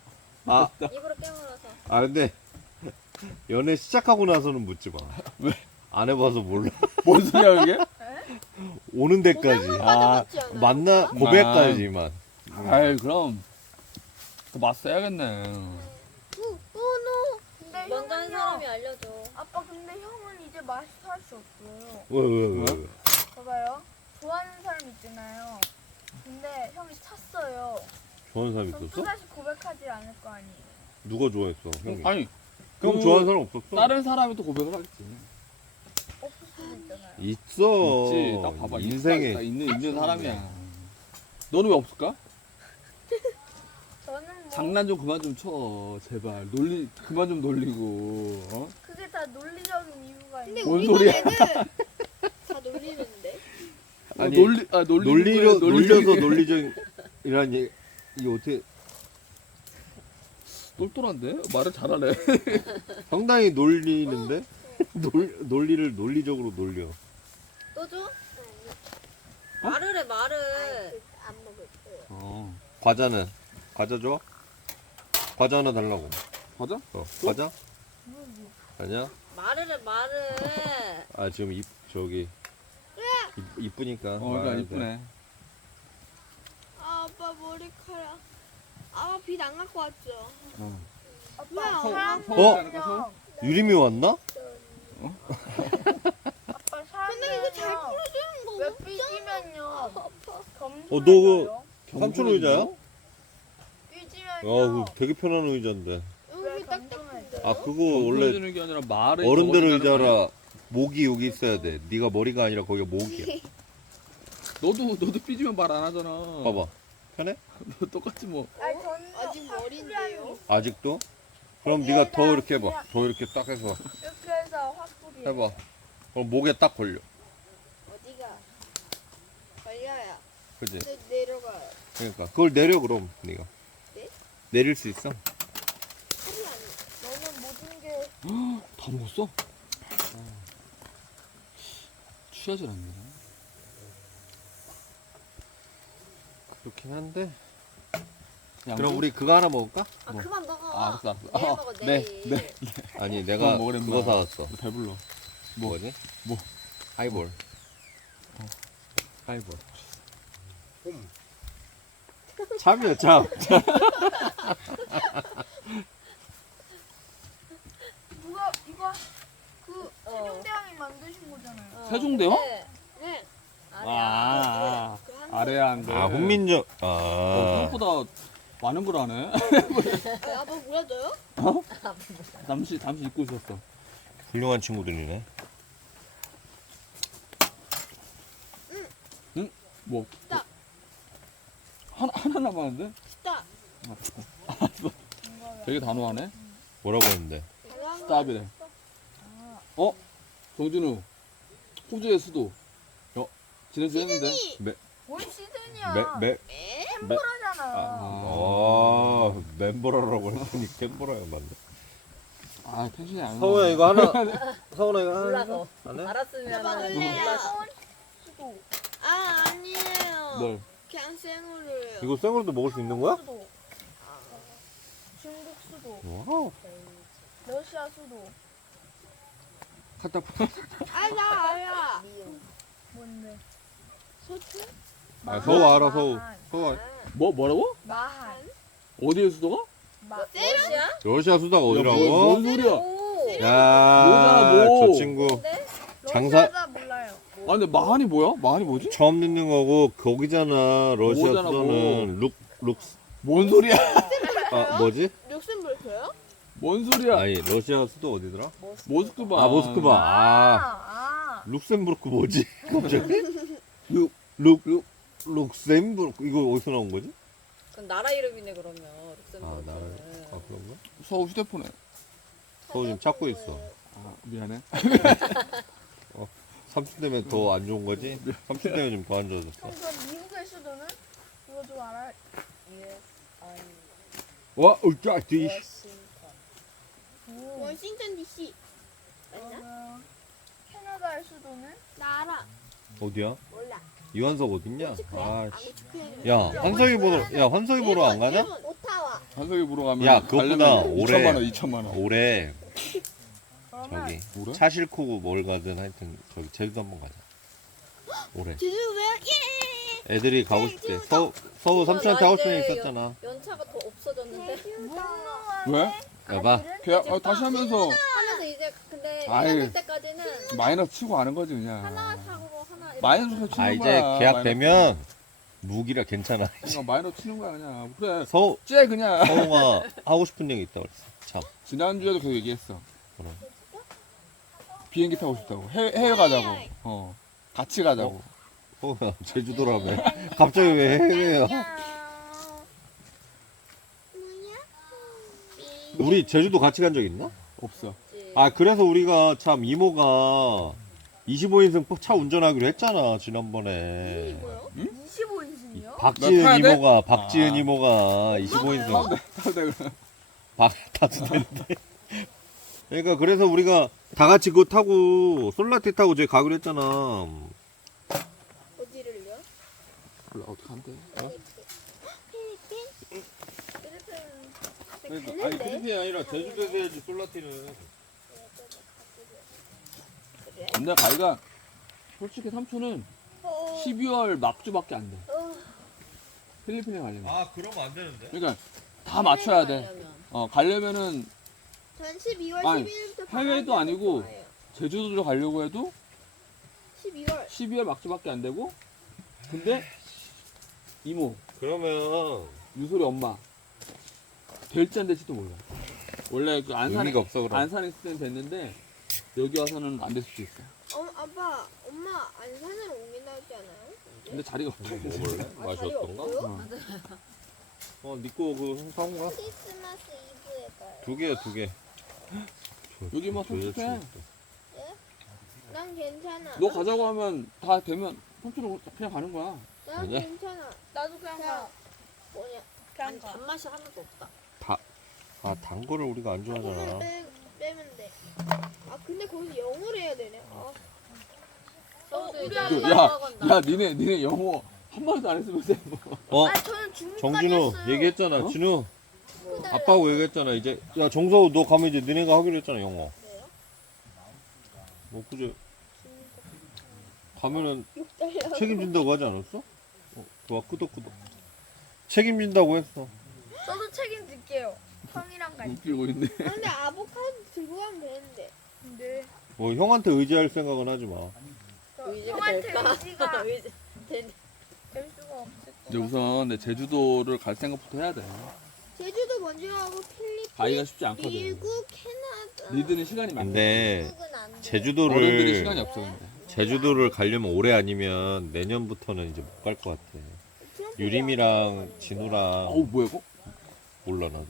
아, 입으로 깨물어서. 근데 연애 시작하고 나서는 묻지 마. 왜? 안 해봐서 몰라. 뭔 소리야, 그게? 오는 데까지. 만나 고백까지만. 아이, 그럼. 그 마스터 해야겠네. 근데 먼저 한 형은요. 사람이 알려줘. 아빠 근데 형은 이제 마스터 할 수 없어요. 왜? 봐봐요. 좋아하는 사람 있잖아요. 근데 형이 찼어요. 좋아하는 사람 그럼 있었어? 또다시 고백하지 않을 거 아니에요. 누가 좋아했어? 형이. 아니, 형 그 좋아하는 사람 없었어? 다른 사람이 또 고백을 하겠지. 없을 수도 있잖아요. 있어. 있지. 딱 봐봐. 인생에. 딱 있는 사람이야. 너는 왜 없을까? 저는 뭐 장난 좀 그만 좀 쳐. 제발. 그만 좀 놀리고. 어? 그게 다 논리적인 이유가 있는 뭔 소리야? 다 놀리는데. 아니, 놀려서 논리적이란 얘기, 이게 어떻게, 똘똘한데? 말을 잘하네. 상당히 놀리는데? 논리를 논리적으로 놀려. 또 줘? 말을 해 말을. 안 먹을 거예요. 어. 과자는? 과자 줘? 과자 하나 달라고. 맞아? 과자? 아니야? 말을 해 말을. 지금 이쁘니까. 그러니까 말해야 돼. 이쁘네. 아빠 머리카락. 아빠 빛 안 갖고 왔죠? 어. 아빠 성- 사람 성우라니까, 성? 유림이 왔나? 아빠 사람 근데 이거 잘 풀어주는 거 왜 삐지면요? 너 그 삼촌 의자야? 삐지면요. 그거 되게 편한 의자인데. 여기 딱딱한데. 그거 원래 주는 게 아니라 말을 어른들 적어준다는 거 아니야? 의자라 목이 여기 있어야 돼. 네가 머리가 아니라 거기가 목이야. 너도 삐지면 말 안 하잖아. 봐봐. 편해? 너 똑같이 뭐. 아니 저는 아직 머리인데요. 아직도? 그럼 네가 더 이렇게 해봐. 더 이렇게 딱 해서 이렇게 해서 화풀이. 해봐. 그럼 목에 딱 걸려. 어디가? 걸려요. 그지? 근데 내려가요. 그러니까 그걸 내려 그럼 네가. 네? 내릴 수 있어? 팔이 아니. 너는 모든 게 다 먹었어? 취하질 않네. 그렇긴 한데. 양주? 그럼 우리 그거 하나 먹을까? 아 그만 먹어. 알았어. 내일 먹어 내일. 네. 아니 그럼 내가 먹으래, 그거 인마. 사왔어. 배불러. 뭐지? 뭐? 하이볼. 하이볼. 참이야 참. 누가 이거 그 어. 세종대왕이 만드신 거잖아요. 세종대왕? 네. 네. 아래야 한 거. 훈민정. 생각보다 많은 걸 하네. 아빠 몰라줘요? 잠시 잊고 있었어. 훌륭한 친구들이네. 뭐? 딱. 하나 남았는데? 딱. 되게 단호하네. 뭐라고 했는데? 스탑이래. 정진우. 호주의 수도. 지난주 했는데. 뭔 시즌이야? 매 햄버거잖아. 멤버라고 했더니 캔버라가 맞네. 텐션이 안 서우야 이거 하나. 서우나 이거 하나. 몰라서. 안 해? 알았으면 먹을래요. 수도. 아 아니에요. 뭘? 그냥 생으로요. 이거 생으로도 먹을 수 있는 거야? 수도. 중국 수도. 와우. 러시아 수도. 갖다 아나 알아. 뭔데? 소주? 서우 알아 서우. 서우 알아. 뭐라고? 마한. 어디의 수도가? 러시아? 러시아 수다가 뭔 어디라고? 소리야? 오. 뭐잖아, 야, 뭐. 저 친구 근데 장사 러시아가 몰라요. 아 근데 마한이 뭐야? 마한이 뭐지? 처음 듣는 거고 거기잖아. 러시아 뭐잖아, 수도는 룩스 뭔 소리야? 아 뭐지? 룩셈부르크요? 뭔 소리야? 아니 러시아 수도 어디더라? 모스크바. 아 모스크바. 아 아. 룩셈부르크 뭐지? 갑자기? 룩셈부르크 이거 어디서 나온 거지? 그건 나라 이름이네 그러면. 아 룩셈부르크는. 나라. 아 그런가? 서울 휴대폰에. 저 지금 찾고 있어. 아 미안해. 삼촌 되면 더 안 좋은 거지? 삼촌 되면 좀 더 안 좋아졌어. 그럼 미국의 수도는 이거 좀 알아요? 와, 으짜, 디. 워싱턴 DC. 그러면 캐나다의 수도는? 나 알아. 어디야? 몰라. 이완석 어딨냐? 아, 씨. 축해. 야, 환석이 보러 안 가냐? 오타와. 한석이 보러 가면 야, 그것보다 가려면 올해- 2천만 원, 2천만 원. 올해 그러면 저기 올해? 차 싣고 뭘 가든 하여튼 저기 제주도 한번 가자. 올해. 제주 왜? 예. 애들이 가고 싶대. 서우 삼촌한테 하고 싶은 얘기 있었잖아. 연차가 더 없어졌는데. 왜? 여봐. 계약 다시 하면서 하면서 이제 근데 아이. 계약할 때까지는 마이너스 치고 하는 거지 그냥. 하나 사고 하나 이렇게 마이너스 치는 아, 거야. 이제 계약되면 무기라 괜찮아. 그냥 마이너스 치는 거야 그냥. 그래. 서우, 쟤 그냥. 서우가 하고 싶은 얘기 있다고 그랬어. 참. 지난주에도 계속 얘기했어. 그럼. 비행기 타고 싶다고. 해외 가자고. 같이 가자고. 서우야, 제주도라며. 갑자기 왜 해외야? 우리 제주도 같이 간 적 있나? 없어. 있지. 아 그래서 우리가 참 이모가 25인승 차 운전하기로 했잖아 지난번에. 뭐요? 25인승이요? 나 타야 박지은 돼? 이모가 박지은 아. 이모가 25인승 타도 되는데. 그러니까 그래서 우리가 다 같이 그거 타고 솔라티 타고 저기 가기로 했잖아. 어디를요? 몰라 어떻게 한대? 필리핀? 그러니까, 아니 필리핀이 아니라 제주도에서 해야지 솔라티는. 근데 가이가 솔직히 삼촌은 12월 막주밖에 안 돼. 필리핀에 가려면. 아 그러면 안 되는데. 그러니까 다 맞춰야 돼. 가려면. 가려면은 전 12월 아니, 12일부터 해외도 아니고 제주도를 가려고 해도 12월 12월 막주밖에 안 되고 근데 이모, 그러면 유솔이 엄마 될지 안 될지도 몰라. 원래 그 안산에 의미가 없어 그럼. 안산에 있을 때는 됐는데 여기 와서는 안 될 수도 있어요. 아빠 엄마 안산으로 옮긴다 했지 않아요? 근데 자리가 없어. 먹을래? 맛이 자리 어떤가? 없어요? 니꺼 그 사온 거야? 크리스마스 이브에 가요. 두 개야 두 개. 여기 뭐 솔직해. 난 괜찮아. 너 가자고 하면 다 되면 삼촌으로 그냥 가는 거야. 난 아니야? 괜찮아. 나도 그냥 가. 뭐냐? 아니 그냥 가. 단맛이 하나도 없다. 아, 단 거를 우리가 안 좋아하잖아. 빼면 돼. 아 근데 거기서 영어를 해야 되네. 아, 서울도 우리 이제 아빠- 야, 니네 영어 한 마디도 안 했으면 돼. 뭐. 아니 저는 중국까지 정진우 했어요. 얘기했잖아. 어? 진우 뭐, 아빠하고 얘기했잖아. 이제 야 정서우 너 가면 이제 너네가 하기로 했잖아 영어. 왜요? 뭐 그제 가면은 6달러. 책임진다고 하지 않았어? 좋아 끄덕끄덕. 책임진다고 했어. 저도 책임질게요. 형이랑 같이. 웃기고 있네. 아, 근데 아보카도 들고 가면 되는데. 네. 뭐 형한테 의지할 생각은 하지 마. 의지가 형한테 될까? 의지가 의지 될 될 수가 없을 이제 것 우선 내 제주도를 갈 생각부터 해야 돼. 제주도 먼저 하고 필리핀, 가기가 쉽지 않거든. 미국, 캐나다. 니들은 시간이 많아. 근데 미국은 안 돼. 어른들이 시간이 제주도를 없어 근데. 제주도를 가려면 올해 아니면 내년부터는 이제 못 갈 것 같아. 유림이랑 진우랑 어우 뭐야 이거? 몰라 나도.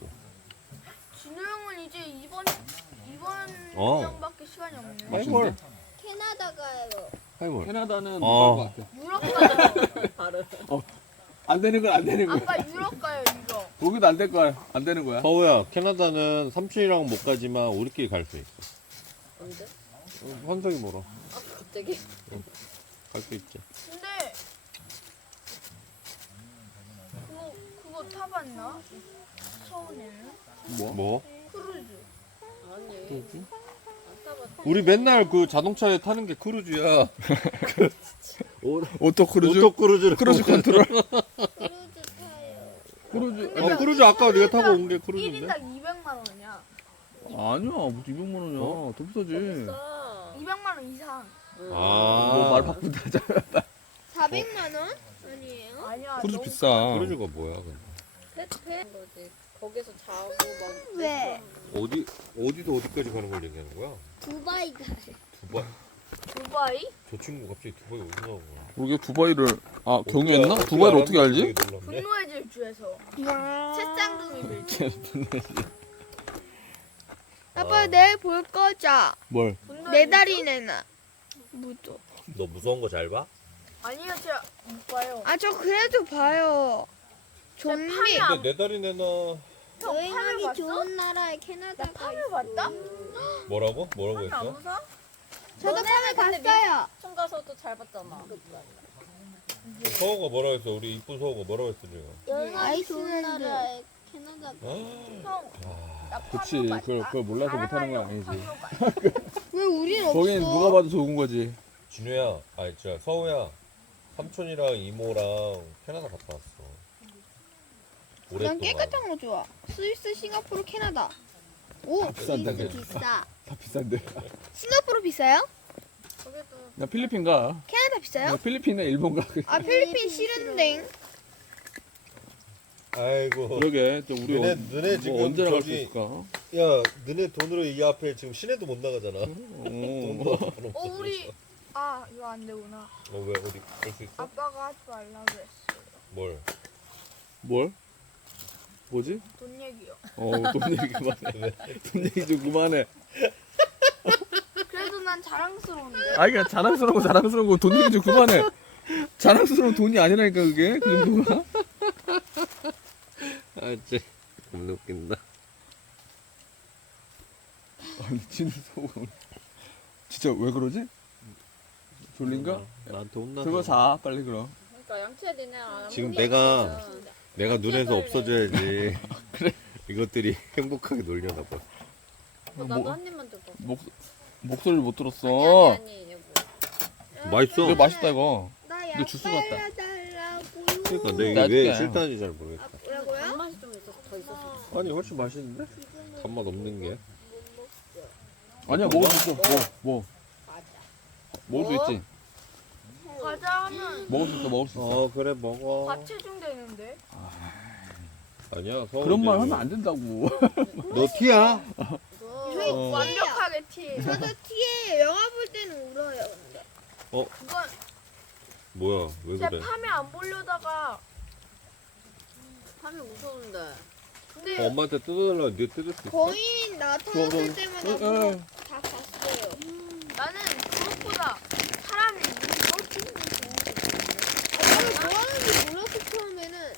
진우 형은 이제 이번 어. 형밖에 시간이 없네. 하이볼 캐나다 가요. 하이볼. 캐나다는 못 어. 갈 것 같아. 유럽 가요. 바로. 안 되는 건 안 되는 거야. 아빠 유럽 가요 유럽. 거기도 안 될 거야. 안 되는 거야. 서우야 캐나다는 삼촌이랑 못 가지만 우리끼리 갈 수 있어. 언제? 환석이 뭐라 아 갑자기. 갈 수 있지. 근데 그거 타봤나? 서울에는 뭐? 뭐? 크루즈. 아니. 안 타봤어. 우리 맨날 그 자동차에 타는 게 크루즈야. 오토 크루즈? 오토 크루즈를 크루즈 컨트롤? 크루즈 타요. 크루즈. 크루즈 아까 네가 타고 온 게 크루즈인데. 1인당 200만 원이야. 아니야, 뭐 200만 원이야. 더 비싸지. 200만 원 이상. 뭐 말 바꾼다. 400만 원? 아니에요? 아니야. 크루즈 너무 비싸. 크루즈가 뭐야 근데? 페 거지. 거기서 자고 막. 왜? 어디서 어디까지 가는 걸 얘기하는 거야? 두바이 가. 두바이? 두바이? 저 친구 갑자기 두바이 어디 나온 거야? 우리가 두바이를 경유했나? 두바이를 어떻게 알지? 되게 놀랍네. 분노의 질주에서 채쌍둥이들. 아빠 내일 볼 거죠? 뭘? 내 다리 내놔. 무도. 너 무서운 거 잘 봐? 아니요, 제가 못 봐요. 아 저 그래도 봐요. 좀비. 근데 내 다리 내놔. 여행하기 봤어? 좋은 나라에 캐나다가 파를 봤다? 뭐라고? 뭐라고 안 했어? 무서? 저도 파를 갔어요. 촌 가서도 잘 봤잖아. 서호가 뭐라 했어? 우리 이쁜 서호가 뭐라고 했어 지금? 여행하기 좋은 나라에 캐나다가. 그치. 그걸 몰라서 못하는 건 아니지. 왜 우린 없어? 거긴 누가 봐도 좋은 거지. 진우야, 아니 진짜 서호야, 삼촌이랑 이모랑 캐나다 갔다 왔어. 난 오랫동안. 깨끗한 거 좋아. 스위스, 싱가포르, 캐나다. 오, 비싼데, 스위스 그게. 비싸. 다 비싼데. 싱가포르 비싸요? 거기도 나 필리핀 가. 캐나다 나 비싸요? 필리핀이나 일본 가. 아 필리핀 싫은데. 아이고. 그러게. 또 우리 너네 지금 언제 나갈 수 저기 있을까? 야, 너네 돈으로 이 앞에 지금 시내도 못 나가잖아. 우리 이거 안 되구나. 왜 어디 갈 수 있어? 아빠가 하지 말라고 했어요. 뭘? 뭘? 뭐지? 돈 얘기요. 돈 얘기 그만해. 돈 얘기 좀 그만해. 그래도 난 자랑스러운데. 그러니까 자랑스러운 거 돈 얘기 좀 그만해. 자랑스러운 돈이 아니라니까 그게 그 정도가. 아, 진짜 너무 웃긴다. 아니 진짜 진짜 왜 그러지? 졸린가? 나한테 혼나. 그거 자 빨리 그럼. 그러니까 양치야 니네 안 지금 포기하고 내가 있으면 내가 눈에서 없어져야지. 이것들이 행복하게 놀려나 봐. 나도 뭐- 한 입만 줘봐. 목소리를 못 들었어. 아니 여보. 맛있어. 이거 맛있다 이거. 나 이거 주스 같다. 달라고요. 그러니까 내가 이게 나줄게. 왜 싫다는지 잘 모르겠다. 뭐라고요? 단맛이 좀 있어서 더 있었어. 아니 훨씬 맛있는데? 단맛 없는 게. 아니야 먹을 수 있어. 뭐? 먹을 수 있지. 과자 하면 먹을 수 있어. 그래 먹어. 과체중 되는데. 아니야. 서울 그런 말 이제 하면 안 된다고. 너 티야? 어. 완벽하게 티. 저도 티에 영화 볼 때는 울어요. 근데. 그건 뭐야? 왜 제 그래? 밤에 안 보려다가 밤이 무서운데. 근데 엄마한테 뜯어달라. 네 뜯을 수 있어? 거의 나타났을 때마다 응. 다 봤어요. 나는 그것보다 사람이 무서워. 나는 뭐 하는지 몰랐어 처음에는.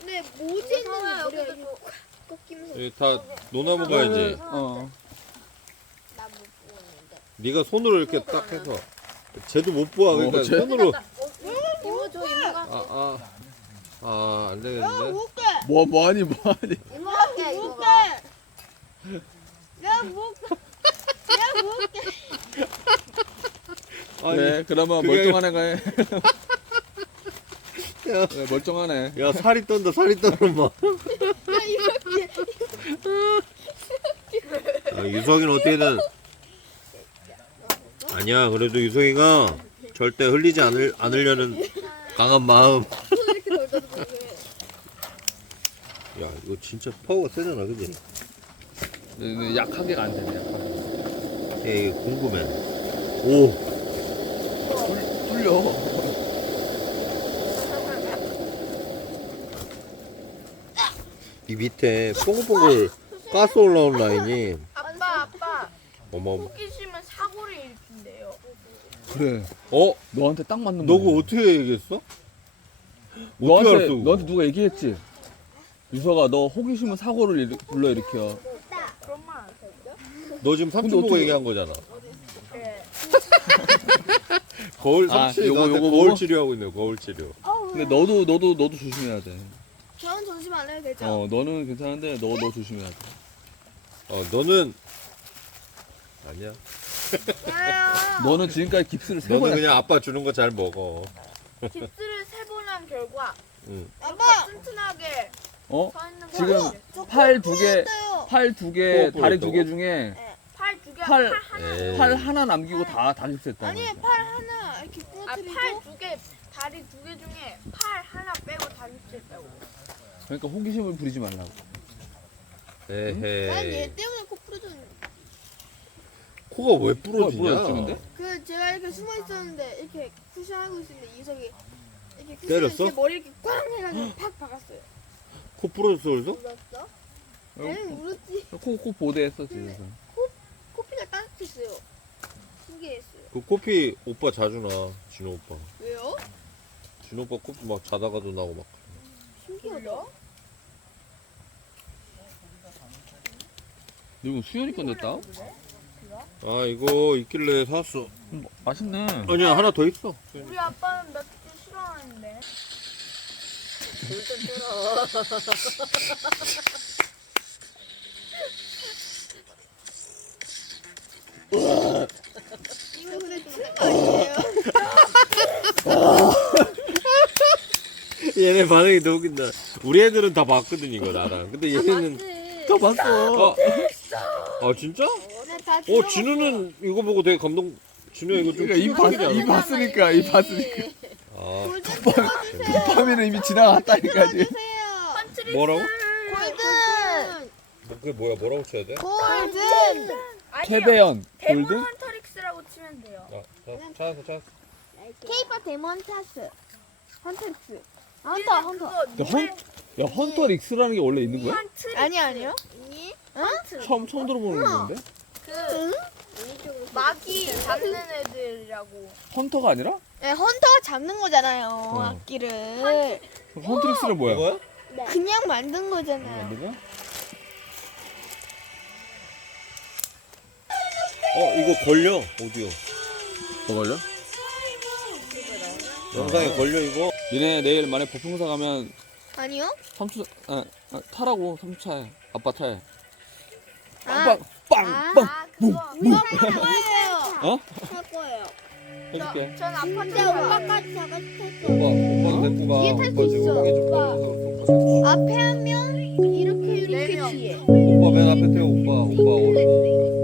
근데 뭐지 서우야, 했는데 머리가 여기도 이렇게 꺾이면서 여기 다 노나무 가야지. 어. 나못 보는데. 네가 손으로 이렇게 딱 해서. 쟤도 못 보아. 그러니까 쟤- 손으로. 이모 줘 이모가. 안 되겠는데? 못게. 뭐하니. 이모 할게 못게. 이모가. 내가 못게. 내가 못게. 그래 그러면 그게- 멀쩡한 애가 해. 그래, 멀쩡하네. 야 살이 떤다. 살이 떠는 막. 유성이는 어떻게든 아니야. 그래도 유성이가 절대 흘리지 않으려는 강한 마음. 이렇게 덜덜 야 이거 진짜 파워가 세잖아, 그지? 네, 약하게가 안 되네. 약하게. 야, 이게 궁금해. 오, 뚫려. 이 밑에 뽕뽕을 가스 올라온 라인이 아빠 어마어마. 호기심은 사고를 일으킨대요. 그래. 너한테 딱 맞는 너 그거 말이야. 어떻게 얘기했어? 어떻게 알았어? 그거? 너한테 누가 얘기했지? 유서가 너 호기심은 사고를 불러일으켜. 그런 말 안 했어요? 너 지금 삼촌 근데 보고 어떻게- 얘기한 거잖아. 네. 거울 아, 삼촌이 요거, 너한테 요거 거울 보고? 치료하고 있네. 거울 치료. 근데 너도 조심해야 돼. 저는 조심 안 해도 되죠? 너는 괜찮은데 너 조심해야 돼. 너는 아니야. 야야. 너는 지금까지 깁스를 세 너는 번 했어. 그냥 아빠 주는 거 잘 먹어. 깁스를 3번 한 결과 응. 아빠 튼튼하게 어? 서 있는 거. 지금 저 팔 두 개, 뿌렸어요. 팔 두 개, 코어 다리 두 개 뿌렸다고? 중에 네, 팔 두 개, 팔- 팔 하나. 에이. 팔 하나 남기고 다 깁스했다. 아니, 팔 하나 이렇게 부러뜨리고. 팔 두 개, 다리 두 개 중에 팔 하나 빼고 다 깁스했다고. 그러니까 호기심을 부리지 말라고. 난 얘 에헤이. 때문에 코 부러졌는데. 코가 왜 부러지냐? 뭐였지 근데? 그 제가 이렇게 숨어 있었는데 이렇게 쿠션하고 있었는데 이석이 이렇게 쿠션 때렸어? 이렇게 머리 이렇게 꽝 해가지고 팍 박았어요. 코 부러졌어 그래서? 울었어? 애는 울었지. 코 보대했어 집에서. 코피가 따뜻했어요. 신기했어요. 그 코피 오빠 자주 나. 진호 오빠. 왜요? 진호 오빠 코피 막 자다가도 나고 막. 신기하다. 이거 수현이 건데 따? 아 이거 있길래 사왔어. 맛있네. 아니야 하나 더 있어. 우리 아빠는 맥주 싫어하는데. 물좀 들어. 이거 근데 치는 거 아니에요? 얘네 반응이 너무 웃긴다. 우리 애들은 다 봤거든 이거 나랑. 근데 얘네는 더 봤어. 아 진짜? 다 진우는 이거 보고 되게 감동. 진우야 이거 좀 그러니까 이 봤으니까 이 봤으니까. 아 골든 찍어주세요. 도파민은 이미 지나갔다니까 지금. 찍어주세요. 뭐라고? 골든. 그게 뭐야? 뭐라고 쳐야 돼? 골든. 캐베언 데몬 골든? 헌터릭스라고 치면 돼요. 찾았어. 케이팝 데몬 타스. 헌터스. 헌터. 야 헌터 릭스라는 게 원래 있는 거야? 아니요. 처음 들어보는 건데? 그 마귀 잡는 애들이라고. 헌터가 아니라? 네, 헌터가 잡는 거잖아요. 악기를. 헌터 릭스는 뭐야? 이거야? 그냥 만든 거잖아요. 만든 거야? 이거 걸려 오디오. 뭐 걸려? 영상에 걸려 이거. 니네 내일 만약 보평사 가면 아니요? 삼촌 타라고 삼촌 차에 아빠 차에 아. 빵빵빵 그거. 이거 할 거예요. 어? 할 거예요. 해줄게. 전 아파트 진짜 오빠까지 다 같이 탔어. 오빠 데리고 가. 뒤에 탈수 오빠 지금 있어. 고개 좀 떨어져서. 앞에 한 명, 이렇게 네 명. 뒤에. 오빠 맨 앞에 태워 오빠 어른이니까.